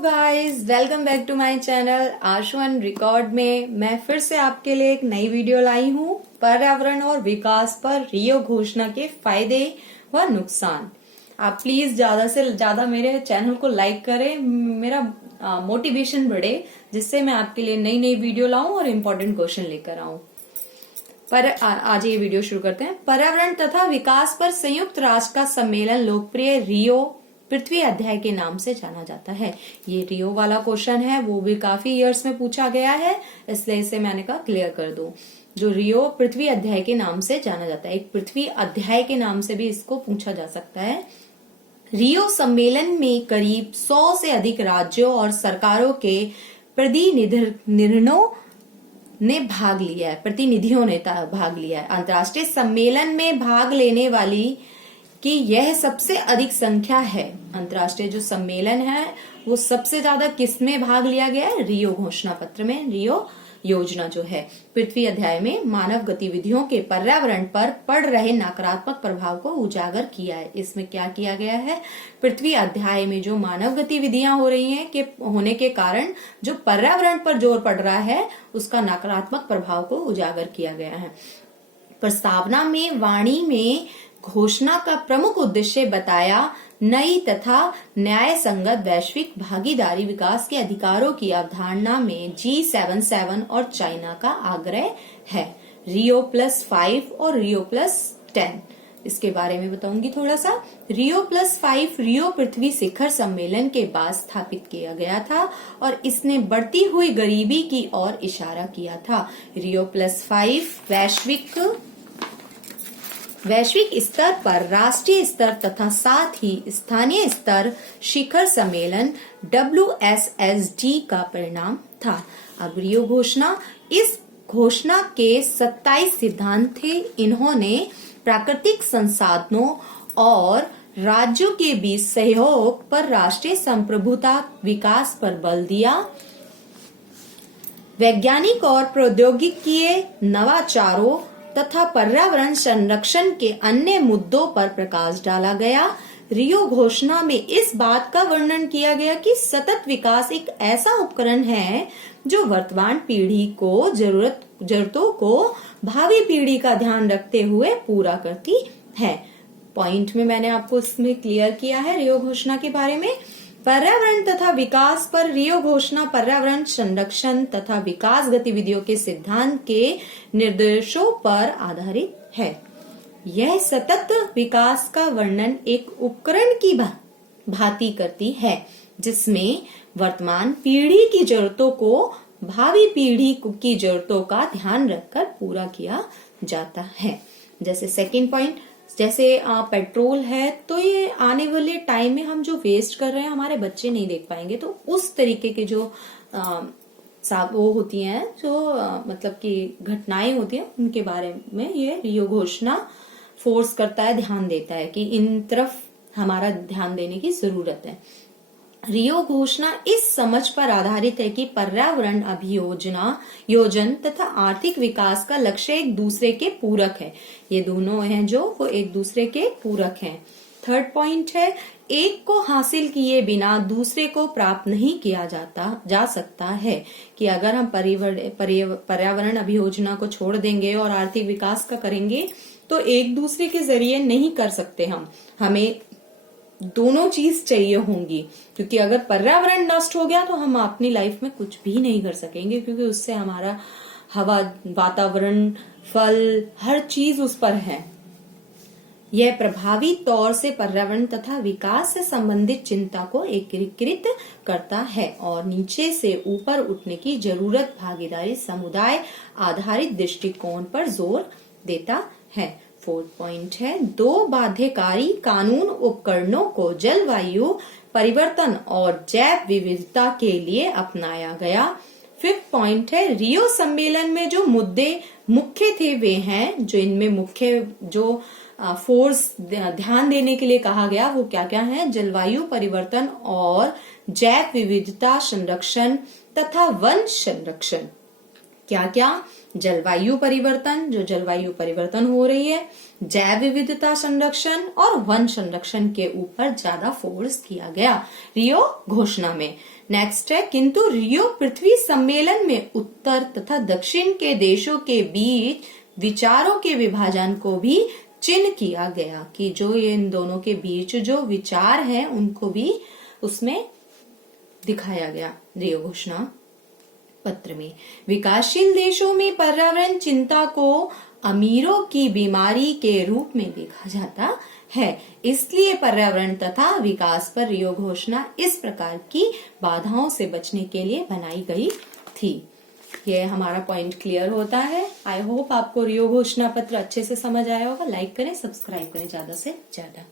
Guys, welcome back to my channel Ashu and record में मैं फिर से आपके लिए एक नई वीडियो लाई हूँ पर्यावरण और विकास पर रियो घोषणा के फायदे व नुकसान। आप प्लीज ज्यादा से ज्यादा मेरे चैनल को लाइक करें, मेरा मोटिवेशन बढ़े, जिससे मैं आपके लिए नई नई वीडियो लाऊं और इम्पोर्टेंट क्वेश्चन लेकर आऊं। पर आज ये वीडियो शुरू करते हैं। पर्यावरण तथा विकास पर संयुक्त राष्ट्र का सम्मेलन लोकप्रिय रियो पृथ्वी अध्याय के नाम से जाना जाता है। ये रियो वाला क्वेश्चन है, वो भी काफी इयर्स में पूछा गया है, इसलिए इसे मैंने कहा क्लियर कर दूं। जो रियो पृथ्वी अध्याय के नाम से जाना जाता है, एक पृथ्वी अध्याय के नाम से भी इसको पूछा जा सकता है। रियो सम्मेलन में करीब 100 से अधिक राज्यों और सरकारों के प्रतिनिधियों ने भाग लिया है। अंतर्राष्ट्रीय सम्मेलन में भाग लेने वाली कि यह सबसे अधिक संख्या है। अंतर्राष्ट्रीय जो सम्मेलन है वो सबसे ज्यादा किस में भाग लिया गया है? रियो घोषणा पत्र में। रियो योजना जो है पृथ्वी अध्याय में मानव गतिविधियों के पर्यावरण पर पड़ रहे नकारात्मक प्रभाव को उजागर किया है। इसमें क्या किया गया है? पृथ्वी अध्याय में जो मानव गतिविधियां हो रही हैं के होने के कारण जो पर्यावरण पर जोर पड़ रहा है उसका नकारात्मक प्रभाव को उजागर किया गया है। प्रस्तावना में वाणी में घोषणा का प्रमुख उद्देश्य बताया नई तथा न्याय संगत वैश्विक भागीदारी विकास के अधिकारों की अवधारणा में G77 और चाइना का आग्रह है। रियो +5 और रियो +10 इसके बारे में बताऊंगी थोड़ा सा। रियो +5 रियो पृथ्वी शिखर सम्मेलन के बाद स्थापित किया गया था और इसने बढ़ती हुई गरीबी की ओर इशारा किया था। रियो +5 वैश्विक स्तर पर राष्ट्रीय स्तर तथा साथ ही स्थानीय स्तर शिखर सम्मेलन WSSD का परिणाम था। अब रियो घोषणा, इस घोषणा के 27 सिद्धांत थे। इन्होंने प्राकृतिक संसाधनों और राज्यों के बीच सहयोग पर राष्ट्रीय संप्रभुता विकास पर बल दिया। वैज्ञानिक और प्रौद्योगिकीय नवाचारों तथा पर्यावरण संरक्षण के अन्य मुद्दों पर प्रकाश डाला गया। रियो घोषणा में इस बात का वर्णन किया गया कि सतत विकास एक ऐसा उपकरण है जो वर्तमान पीढ़ी को जरूरतों को भावी पीढ़ी का ध्यान रखते हुए पूरा करती है। पॉइंट में मैंने आपको इसमें क्लियर किया है रियो घोषणा के बारे में। पर्यावरण तथा विकास पर रियो घोषणा पर्यावरण संरक्षण तथा विकास गतिविधियों के सिद्धांत के निर्देशों पर आधारित है। यह सतत विकास का वर्णन एक उपकरण की भांति करती है जिसमें वर्तमान पीढ़ी की जरूरतों को भावी पीढ़ी की जरूरतों का ध्यान रखकर पूरा किया जाता है। जैसे सेकंड पॉइंट, जैसे पेट्रोल है तो ये आने वाले टाइम में हम जो वेस्ट कर रहे हैं हमारे बच्चे नहीं देख पाएंगे, तो उस तरीके के जो वो होती हैं जो मतलब कि घटनाएं होती हैं उनके बारे में ये रियो घोषणा फोर्स करता है, ध्यान देता है कि इन तरफ हमारा ध्यान देने की जरूरत है। रियो घोषणा इस समझ पर आधारित है कि पर्यावरण अभियोजन तथा आर्थिक विकास का लक्ष्य एक दूसरे के पूरक है। ये दोनों हैं जो वो एक दूसरे के पूरक हैं। थर्ड पॉइंट है, एक को हासिल किए बिना दूसरे को प्राप्त नहीं किया जा सकता है। कि अगर हम पर्यावरण अभियोजना को छोड़ देंगे और आर्थिक विकास का करेंगे तो एक दूसरे के जरिए नहीं कर सकते। हमें दोनों चीज चाहिए होंगी, क्योंकि अगर पर्यावरण नष्ट हो गया तो हम अपनी लाइफ में कुछ भी नहीं कर सकेंगे, क्योंकि उससे हमारा हवा, वातावरण, फल, हर चीज उस पर है। यह प्रभावी तौर से पर्यावरण तथा विकास से संबंधित चिंता को एकीकृत करता है और नीचे से ऊपर उठने की जरूरत भागीदारी समुदाय आधारित दृष्टिकोण पर जोर देता है। फोर्थ पॉइंट है, 2 बाध्यकारी कानून उपकरणों को जलवायु परिवर्तन और जैव विविधता के लिए अपनाया गया। फिफ्थ पॉइंट है, रियो सम्मेलन में जो मुद्दे मुख्य थे वे हैं, जो इनमें मुख्य जो फोर्स ध्यान देने के लिए कहा गया वो क्या क्या है? जलवायु परिवर्तन और जैव विविधता संरक्षण तथा वन संरक्षण। क्या क्या? जलवायु परिवर्तन, जो जलवायु परिवर्तन हो रही है, जैव विविधता संरक्षण और वन संरक्षण के ऊपर ज्यादा फोर्स किया गया रियो घोषणा में। नेक्स्ट है, किंतु रियो पृथ्वी सम्मेलन में उत्तर तथा दक्षिण के देशों के बीच विचारों के विभाजन को भी चिन्ह किया गया, कि जो ये इन दोनों के बीच जो विचार हैं उनको भी उसमें दिखाया गया रियो घोषणा पत्र में। विकासशील देशों में पर्यावरण चिंता को अमीरों की बीमारी के रूप में देखा जाता है, इसलिए पर्यावरण तथा विकास पर रियो घोषणा इस प्रकार की बाधाओं से बचने के लिए बनाई गई थी। ये हमारा पॉइंट क्लियर होता है। आई होप आपको रियो घोषणा पत्र अच्छे से समझ आया होगा। लाइक करें, सब्सक्राइब करें ज्यादा से ज्यादा।